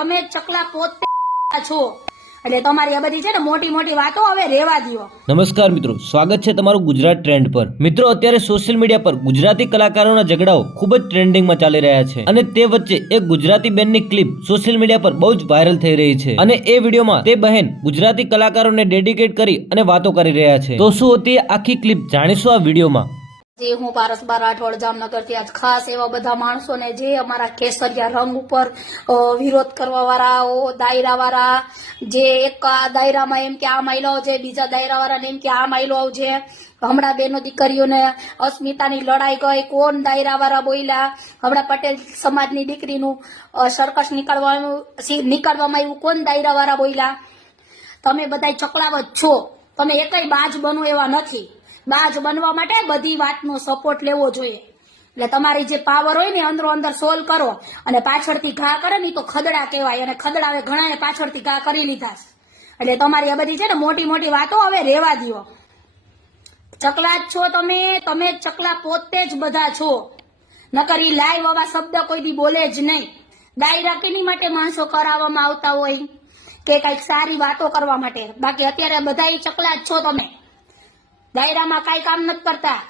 તમે ચકલા પોતે છો એટલે તમારી આ બધી છે ને મોટી મોટી વાતો હવે રેવા દો। નમસ્કાર મિત્રો, સ્વાગત છે તમારું ગુજરાત ટ્રેન્ડ પર। મિત્રો, અત્યારે સોશિયલ મીડિયા પર ગુજરાતી કલાકારોના ઝઘડાઓ ખૂબ જ ટ્રેન્ડિંગમાં ચાલી રહ્યા છે અને તે વચ્ચે એક ગુજરાતી બેનની ક્લિપ સોશિયલ મીડિયા પર બહુ જ વાયરલ થઈ રહી છે અને એ વિડીયોમાં તે બહેન ગુજરાતી કલાકારોને ડેડિકેટ કરી અને વાતો કરી રહ્યા છે। તો શું હતી આખી ક્લિપ, જાણીશું આ વિડીયોમાં। જે હું પારસબા રાઠોડ જામનગરથી આજ ખાસ એવા બધા માણસોને જે અમારા કેસરિયા રંગ ઉપર વિરોધ કરવા વાળાઓ, દાયરા વાળા, જે એક દાયરામાં એમ કે આ મહિલાઓ છે, બીજા દાયરા વાળાને એમ કે આ મહિલાઓ છે। હમણાં બેનો દીકરીઓને અસ્મિતાની લડાઈ ગઈ, કોણ દાયરા વાળા બોલ્યા, હમણાં પટેલ સમાજની દીકરીનું સર્કસ નીકળવામાં આવ્યું, કોણ દાયરા વાળા બોલ્યા। તમે બધા ચકલાવ જ છો, તમે એકય બાજ બનો એવા નથી। બાજ બનવા માટે બધી વાતનો સપોર્ટ લેવો જોઈએ। એટલે તમારી જે પાવર હોય ને અંદરો અંદર સોલ્વ કરો અને પાછળથી ઘા કરે ને તો ખદડા કહેવાય અને ખદડાવે ઘણાએ પાછળથી ઘા કરી લીધા છે। એટલે તમારી આ બધી છે ને મોટી મોટી વાતો હવે રેવા દો। ચકલા જ છો તમે ચકલા પોતે જ બધા છો। નકર ઈ લાઈવ આવા શબ્દ કોઈ દી બોલે જ નહીં। દાયરા કેની માટે માણસો કરાવવામાં આવતા હોય કે કઈક સારી વાતો કરવા માટે, બાકી અત્યારે બધા ચકલા જ છો તમે। દાયરામાં કાંઈ કામ નથી કરતા।